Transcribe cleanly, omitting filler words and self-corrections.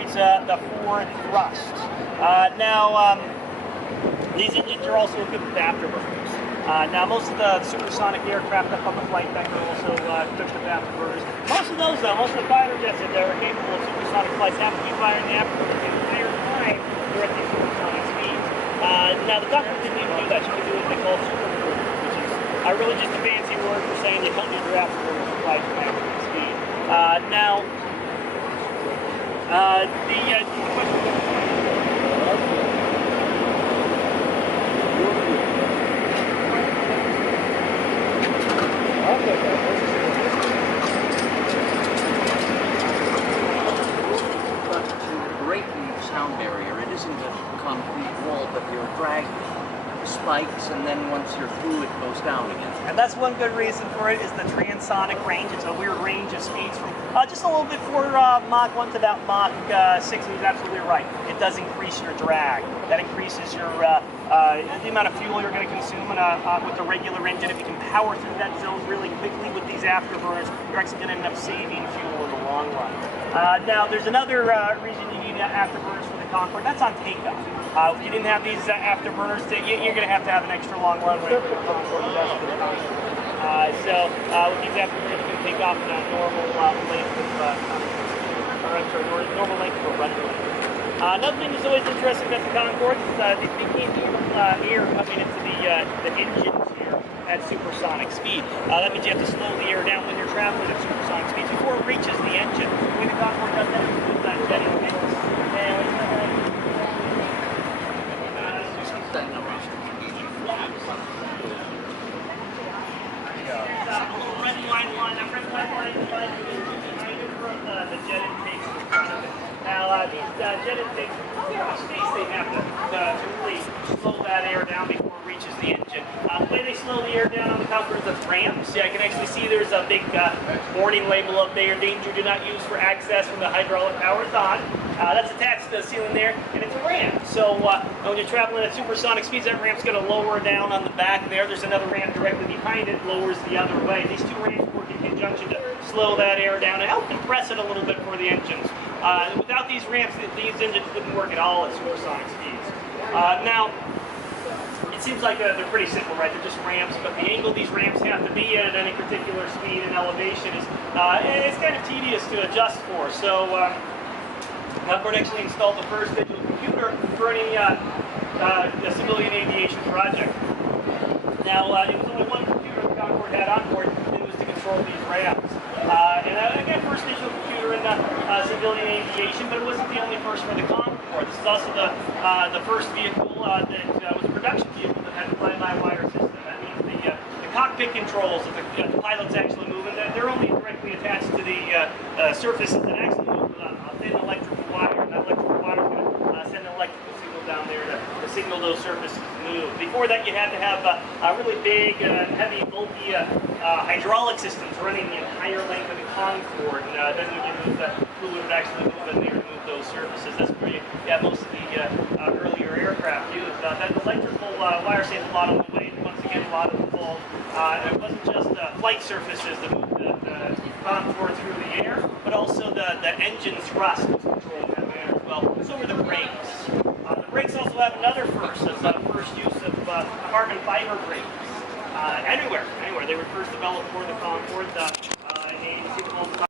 creates the forward thrust. These engines are also equipped with afterburners. Now, most of the supersonic aircraft up on the flight deck are also equipped with afterburners. Most of those, though, most of the fighter jets that are capable of supersonic flights have to be firing the afterburners the entire time they're at these supersonic speeds. Now, the Concorde didn't even do that. You can do what they call supercruise, which is really just a fancy word for saying you don't need your afterburners to fly to maximum speed. Break the sound barrier. It isn't a concrete wall, but your drag spikes, and then once you're through, it goes down again. And that's one good reason for it is the transonic range. It's a weird range of speeds from just a little bit before Mach 1 to about Mach 6. He's absolutely right. It does increase your drag. That increases your the amount of fuel you're going to consume with a regular engine. If you can power through that zone really quickly with these afterburners, you're actually going to end up saving fuel in the long run. Now, there's another reason you need afterburners for the Concorde. That's on takeoff. If you didn't have these afterburners, you're going to have an extra long runway for the Concorde. With these afterburners, you can take off at a normal length of normal length of a runway. Another thing that's always interesting about the Concorde is they can't handle air coming into the engines here at supersonic speed. That means you have to slow the air down when you're traveling at supersonic speeds before it reaches the engine. The way the Concorde does that is with that jet engine. The jet intakes in front of it. Now, these jet intakes, how much space they have to really slow that air down before it reaches the engine. The way they slow the air down on the Concorde is the ramps. Yeah, I can actually see there's a big warning label up there, danger do not use for access when the hydraulic power is on. That's attached to the ceiling there, and it's a ramp. So when you're traveling at supersonic speeds, that ramp's going to lower down on the back there. There's another ramp directly behind it, lowers the other way. These two ramps work in conjunction to slow that air down and help compress it a little bit for the engines. Without these ramps, these engines wouldn't work at all at supersonic speeds. Now, it seems like they're pretty simple, right? They're just ramps, but the angle these ramps have to be at any particular speed and elevation is it's kind of tedious to adjust for. So Concorde actually installed the first digital computer for any civilian aviation project. Now, it was only one computer the Concorde had on board, and it was to control these ramps. Again, first digital computer in civilian aviation, but it wasn't the only first for the Concorde. This is also the first vehicle that was a production vehicle that had a fly-by-wire system. That means the cockpit controls that the pilots actually move, and they're only directly attached to the surfaces that actually move with a thin electrical wire, and that electrical wire is going to send an electrical signal down there to signal those surfaces to move. Before that, you had to have really big, heavy, bulky hydraulic systems running the entire length of the Concorde, and then when you move that fluid would actually move in there to move those surfaces. That's where you have most of the earlier aircraft used. That electrical wire saved a lot of the weight, once again a lot of the fall. It wasn't just flight surfaces that moved the Concorde through the air, but also the engine thrust was controlled in there as well. So were the brakes. The brakes also have another first. That's the first use of carbon fiber brakes. Anywhere. They were first developed for the Concorde.